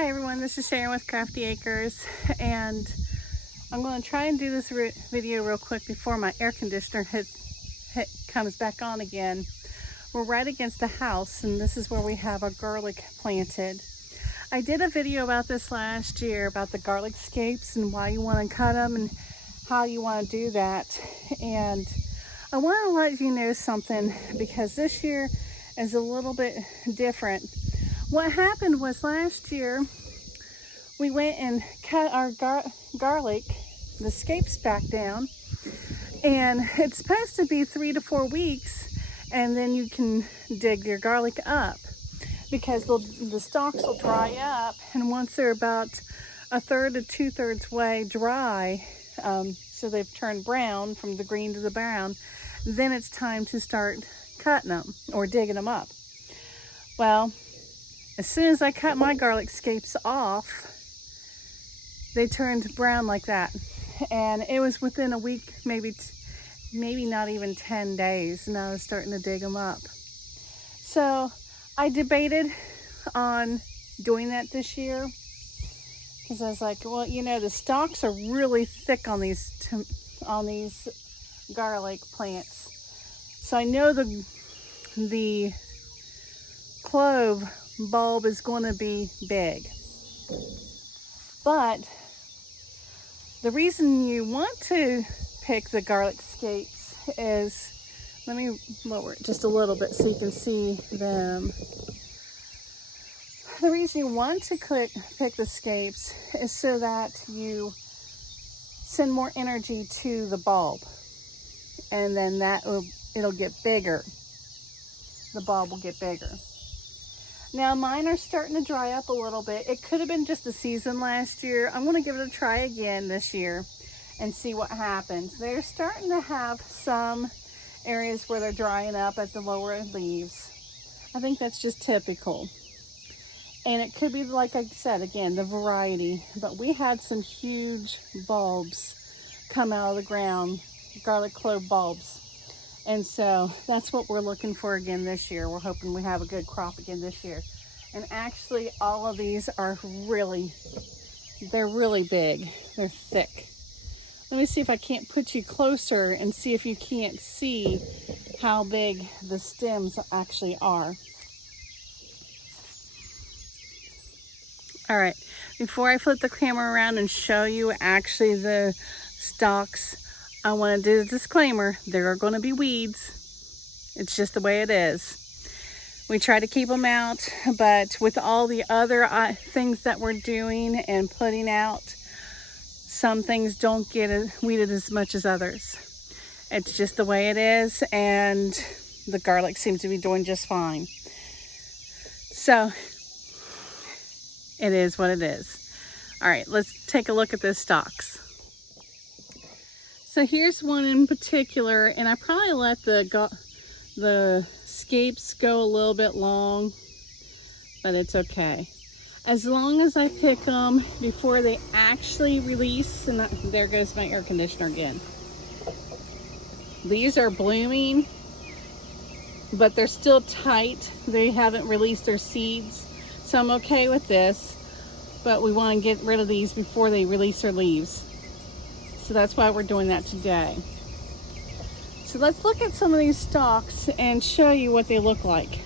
Hi everyone, this is Sharon with Crafty Acres, and I'm going to try and do this video real quick before my air conditioner comes back on again. We're right against the house, and this is where we have our garlic planted. I did a video about this last year, about the garlic scapes and why you want to cut them and how you want to do that. And I want to let you know something, because this year is a little bit different. What happened was last year we went and cut our garlic, the scapes, back down, and it's supposed to be 3 to 4 weeks, and then you can dig your garlic up, because the stalks will dry up, and once they're about 1/3 to 2/3 way dry, so they've turned brown from the green to the brown, then it's time to start cutting them or digging them up. Well, as soon as I cut my garlic scapes off, they turned brown like that. And it was within a week, maybe not even 10 days, and I was starting to dig them up. So I debated on doing that this year, because I was like, well, you know, the stalks are really thick on these garlic plants. So I know the clove bulb is going to be big, but the reason you want to pick the garlic scapes is, let me lower it just a little bit so you can see them. The reason you want to pick the scapes is so that you send more energy to the bulb, and then it'll get bigger. The bulb will get bigger. Now mine are starting to dry up a little bit. It could have been just the season last year. I'm going to give it a try again this year and see what happens. They're starting to have some areas where they're drying up at the lower leaves. I think that's just typical. And it could be, like I said, again, the variety. But we had some huge bulbs come out of the ground, garlic clove bulbs. And so that's what we're looking for again this year. We're hoping we have a good crop again this year. And actually all of these are they're really big. They're thick. Let me see if I can't put you closer and see if you can't see how big the stems actually are. All right, before I flip the camera around and show you actually the stalks, I want to do a disclaimer. There are going to be weeds. It's just the way it is. We try to keep them out, but with all the other things that we're doing and putting out, some things don't get weeded as much as others. It's just the way it is, and the garlic seems to be doing just fine. So it is what it is. All right, let's take a look at the stalks. So here's one in particular, and I probably let the scapes go a little bit long, but it's okay. As long as I pick them before they actually release, and there goes my air conditioner again. These are blooming, but they're still tight. They haven't released their seeds, so I'm okay with this, but we want to get rid of these before they release their leaves. So that's why we're doing that today. So let's look at some of these stalks and show you what they look like.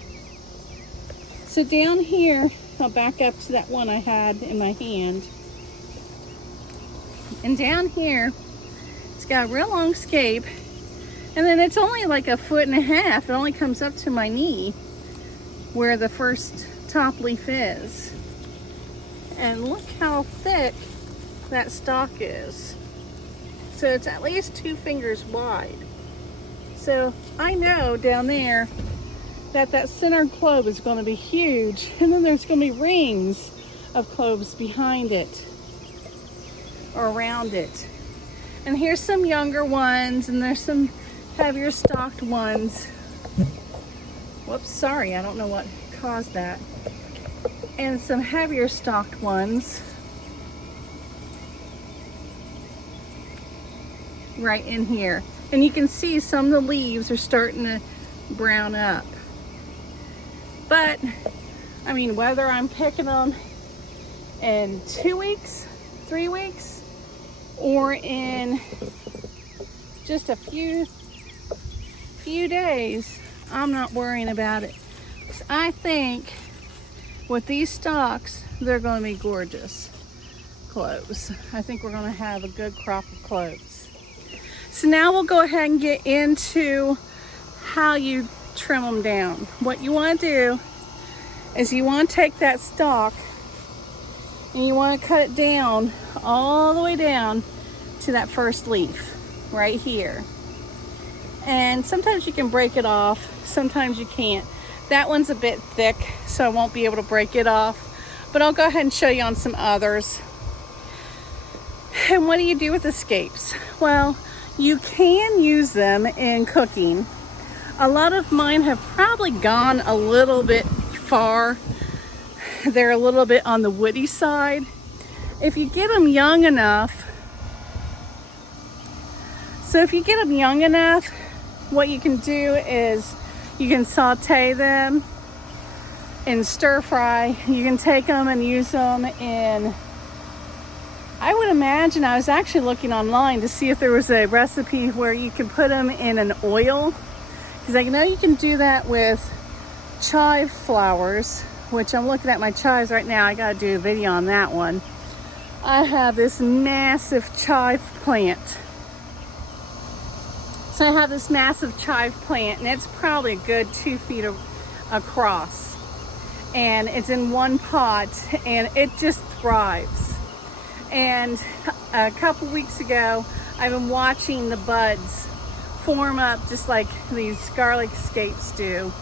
So down here, I'll back up to that one I had in my hand. And down here, it's got a real long scape. And then it's only like 1.5 feet. It only comes up to my knee where the first top leaf is. And look how thick that stalk is. So it's at least 2 fingers wide. So I know down there that center clove is going to be huge, and then there's going to be rings of cloves behind it or around it. And here's some younger ones, and there's some heavier stalked ones. Whoops, sorry, I don't know what caused that. And some heavier stalked ones right in here. And you can see some of the leaves are starting to brown up. But I mean, whether I'm picking them in 2 weeks, 3 weeks, or in just a few days, I'm not worrying about it. 'Cause I think with these stalks, they're going to be gorgeous cloves. I think we're going to have a good crop of cloves. So now we'll go ahead and get into how you trim them down. What you want to do is you want to take that stalk and you want to cut it down all the way down to that first leaf right here. And sometimes you can break it off, sometimes you can't. That one's a bit thick, so I won't be able to break it off, but I'll go ahead and show you on some others. And what do you do with the scapes? Well, you can use them in cooking. A lot of mine have probably gone a little bit far. They're a little bit on the woody side. If you get them young enough, what you can do is you can saute them and stir fry. You can take them and use them in, I would imagine, I was actually looking online to see if there was a recipe where you can put them in an oil, because I know you can do that with chive flowers, which I'm looking at my chives right now. I gotta do a video on that one. I have this massive chive plant. So I have this massive chive plant, and it's probably a good 2 feet across. And it's in one pot, and it just thrives. And a couple weeks ago, I've been watching the buds form up just like these garlic scapes do.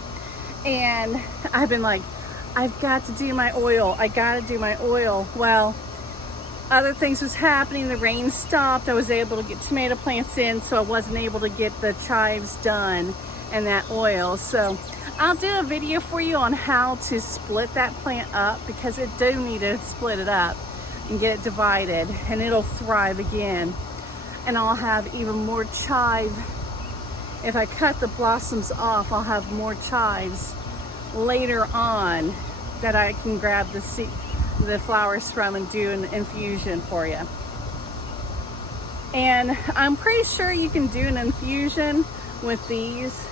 And I've been like, I've got to do my oil. I got to do my oil. Well, other things was happening. The rain stopped. I was able to get tomato plants in, so I wasn't able to get the chives done and that oil. So I'll do a video for you on how to split that plant up, because it do need to split it up and get it divided, and it'll thrive again. And I'll have even more chive. If I cut the blossoms off, I'll have more chives later on that I can grab the flowers from and do an infusion for you. And I'm pretty sure you can do an infusion with these.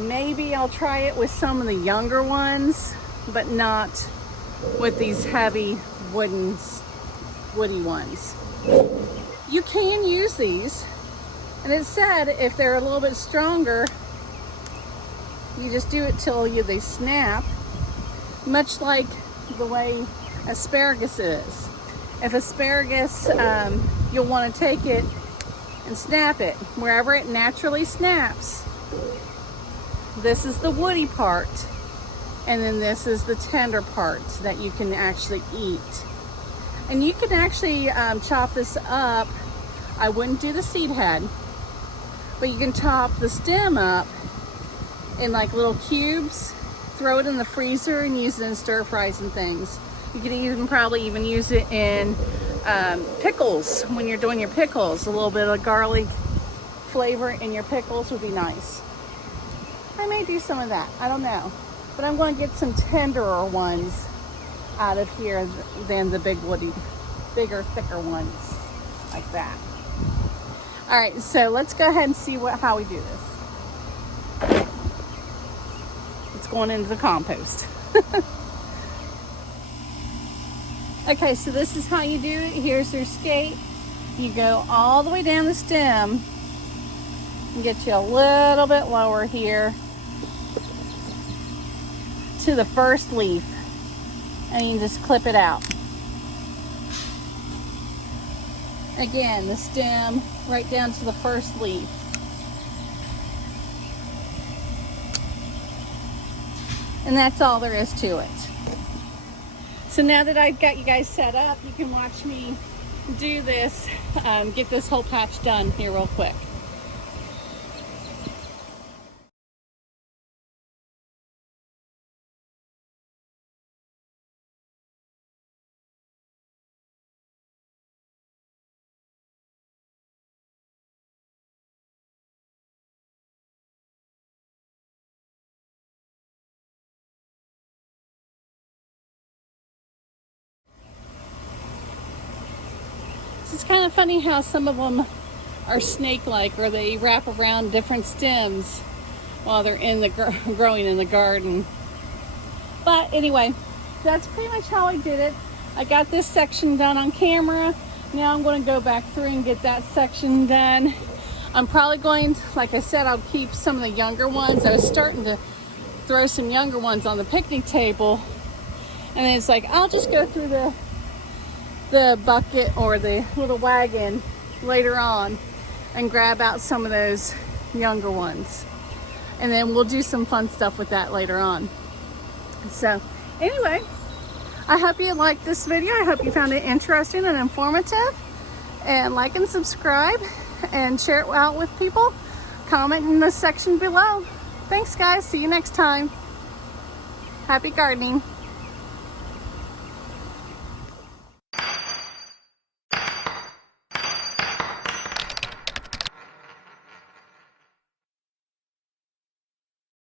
Maybe I'll try it with some of the younger ones, but not with these heavy woody ones. You can use these, and it said if they're a little bit stronger, you just do it till they snap, much like the way asparagus is. If asparagus, you'll want to take it and snap it wherever it naturally snaps. This is the woody part, and then this is the tender part that you can actually eat. And you can actually chop this up. I wouldn't do the seed head, but you can chop the stem up in like little cubes, throw it in the freezer and use it in stir fries and things. You could probably even use it in pickles when you're doing your pickles. A little bit of garlic flavor in your pickles would be nice. I may do some of that, I don't know. But I'm going to get some tenderer ones out of here than the bigger, thicker ones like that. All right, so let's go ahead and see how we do this. It's going into the compost. Okay, so this is how you do it. Here's your scape. You go all the way down the stem and get you a little bit lower here to the first leaf, and you just clip it out. Again, the stem right down to the first leaf. And that's all there is to it. So now that I've got you guys set up, you can watch me do this, get this whole patch done here real quick. So it's kind of funny how some of them are snake-like, or they wrap around different stems while they're in the growing in the garden. But anyway, that's pretty much how I did it. I got this section done on camera. Now I'm going to go back through and get that section done. I'm probably going to, like I said, I'll keep some of the younger ones. I was starting to throw some younger ones on the picnic table, and then it's like I'll just go through the bucket or the little wagon later on and grab out some of those younger ones, and then we'll do some fun stuff with that later on. So anyway, I hope you liked this video. I hope you found it interesting and informative, and like and subscribe and share it out with people. Comment in the section below. Thanks guys, see you next time. Happy gardening.